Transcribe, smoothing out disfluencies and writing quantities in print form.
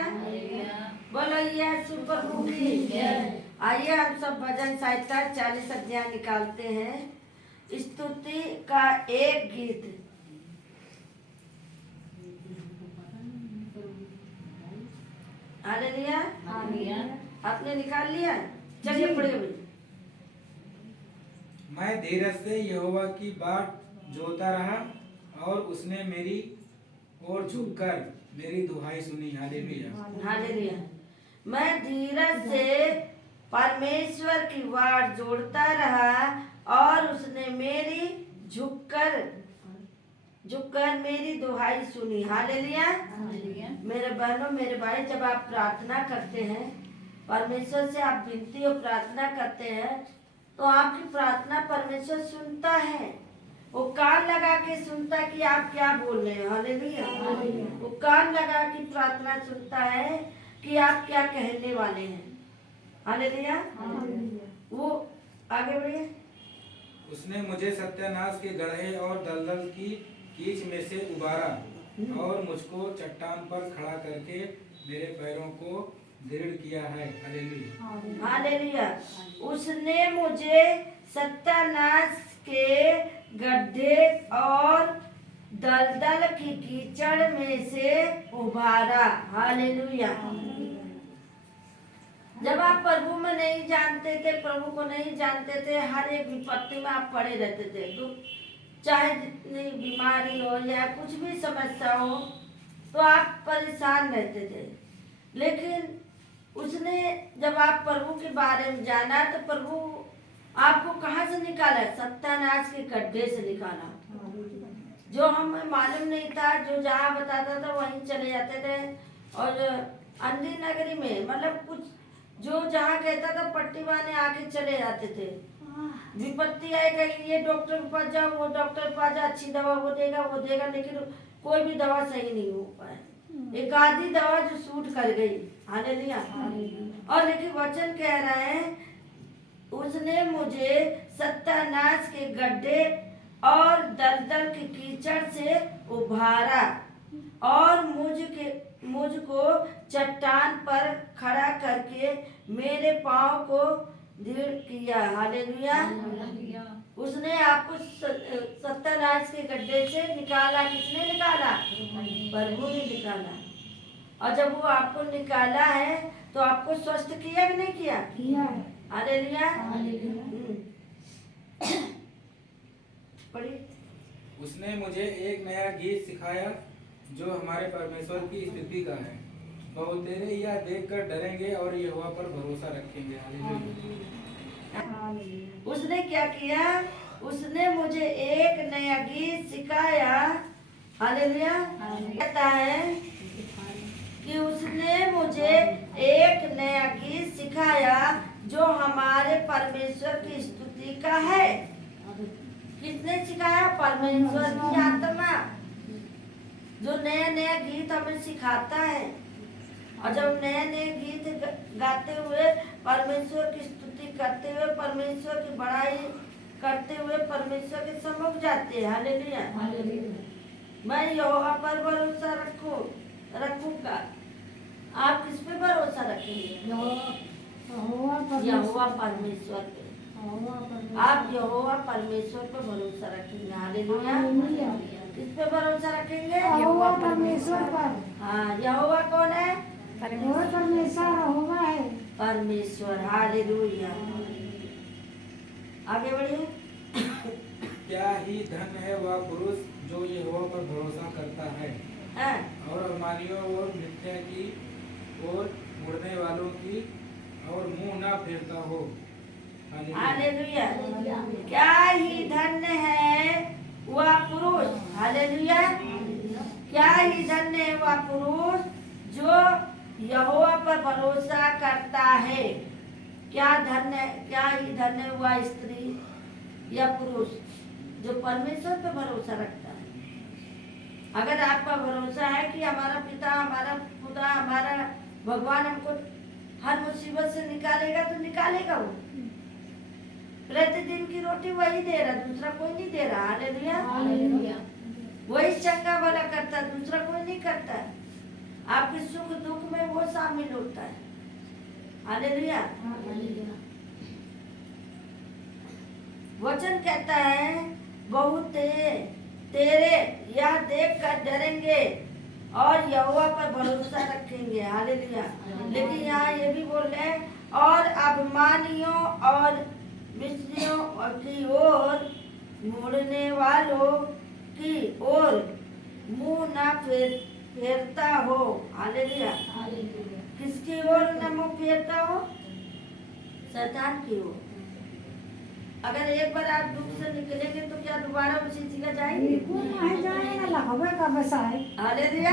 बोलो ये super movie. आइए हम सब भजन संहिता 40 अध्याय निकालते हैं। स्तुति का एक गीत। हालेलुया। आपने निकाल लिया? चलिए पढ़िए भाई। मैं धीरज से यहोवा की बाट जोता रहा और उसने मेरी ओर झुककर मेरी दुहाई सुनी। हालेलुया। हालेलुया। मैं धीरज से परमेश्वर की वाट जोड़ता रहा और उसने मेरी झुककर मेरी दुहाई सुनी। हालेलुया। मेरे बहनों मेरे भाई, जब आप प्रार्थना करते हैं, परमेश्वर से आप विनती और प्रार्थना करते हैं, तो आपकी प्रार्थना परमेश्वर सुनता है। वो कान लगा के सुनता है कि आप क्या बोल रहे हैं। हालेलुया। वो कान लगा के प्रार्थना सुनता है कि आप क्या कहने वाले हैं। हालेलुया। वो आगे बढ़िए। उसने मुझे सत्यानाश के गड्ढे और दलदल की कीच में से उबारा और मुझको चट्टान पर खड़ा करके मेरे पैरों को दृढ़ किया है। हालेलुया। हालेलुया। उसने मुझे सत्यानाश के गड्ढे और दलदल की कीचड़ में से उबारा। हालेलुया। जब आप प्रभु में नहीं जानते थे, प्रभु को नहीं जानते थे, हर एक विपत्ति में आप पड़े रहते थे। चाहे जितनी बीमारी हो या कुछ भी समस्या हो, तो आप परेशान रहते थे। लेकिन उसने जब आप प्रभु के बारे में जाना, तो प्रभु आपको कहाँ से निकाला? सत्यानाश के गड्ढे से निकाला। जो हमें मालूम नहीं था, जो जहाँ बताता था वहीं चले जाते थे। और अंधी नगरी में, मतलब कुछ जो जहाँ कहता था, पट्टी बांधे आके चले जाते थे। विपत्ति आएगा कि ये डॉक्टर के पास जाओ, वो डॉक्टर के पास जाओ, अच्छी दवा वो देगा, लेकिन कोई भी दवा सही नहीं हो पाए। एक आधी दवा जो सूट कर गई। हालेलुया। और लेकिन वचन कह रहा है, उसने मुझे सत्यानाश के गड्ढे और दलदल की कीचड़ से उबारा और मुझको चट्टान पर खड़ा करके मेरे पाँव को दृढ़ किया। हालेलुया। उसने आपको सत्यानाश के गड्ढे से निकाला। किसने निकाला? प्रभु ने निकाला। और जब वो आपको निकाला है, तो आपको स्वस्थ किया कि नहीं किया? हालेलुया। पढ़िए। उसने मुझे एक नया गीत सिखाया जो हमारे परमेश्वर की स्तुति का है। बहुतेरे यह देखकर डरेंगे और यहोवा पर भरोसा रखेंगे। हालेलुया। उसने क्या किया? उसने मुझे एक नया गीत सिखाया। हालेलुया। कहता है कि उसने मुझे एक नया गीत सिखाया जो हमारे परमेश्वर की स्तुति का है। किसने सिखाया? परमेश्वर की आत्मा, जो नया नया गीत हमें सिखाता है। और जब नए नए गीत गाते हुए, परमेश्वर की स्तुति करते हुए, परमेश्वर की बड़ाई करते हुए परमेश्वर के सम्मुख जाते हैं। हालेलुया। मैं यहोवा पर भरोसा रखूंगा। आप किस पे भरोसा रखेंगे? यहोवा परमेश्वर पे। आप यहोवा परमेश्वर पर भरोसा रखेंगे। हालेलुया। किस पे भरोसा रखेंगे? यहोवा परमेश्वर पर। हाँ, यहोवा कौन है? परमेश्वर है। परमेश्वर। हालेलुया। आगे बढ़िए। क्या ही धन है वह पुरुष जो यहोवा पर भरोसा करता है और अमानियों और मिथ्या की और मुड़ने वालों की और मुंह ना फेरता हो। हालेलुया। क्या ही धन्य है वह पुरुष। हालेलुया। क्या ही धन्य है वह पुरुष जो यहोवा पर भरोसा करता है। क्या ही धन्य हुआ स्त्री या पुरुष जो परमेश्वर पर भरोसा रखता है। अगर आपका भरोसा है कि हमारा पिता, हमारा खुदा, हमारा भगवान हमको हर मुसीबत से निकालेगा, तो निकालेगा वो। प्रतिदिन की रोटी वही दे रहा, दूसरा कोई नहीं दे रहा। हालेलुया। वही चंगा भला करता, दूसरा कोई नहीं करता। आपके सुख दुख में शामिल होता है। हालेलुया। वचन कहता है बहुत तेरे यह देख कर डरेंगे और यहोवा पर भरोसा रखेंगे। हालेलुया। लेकिन यहाँ ये भी बोल रहे हैं और अभिमानियों और मिस्रियों की ओर मुड़ने वालों की ओर मुंह ना फेरता हो। हालेलुया। किसकी ओर न मुंह फेरता हो? शैतान की ओर। अगर एक बार आप दुख से निकलेंगे तो क्या दोबारा उसी जगह जाएंगे? बिल्कुल नहीं जाएगा, लहवे का बसा है। हालेलुया।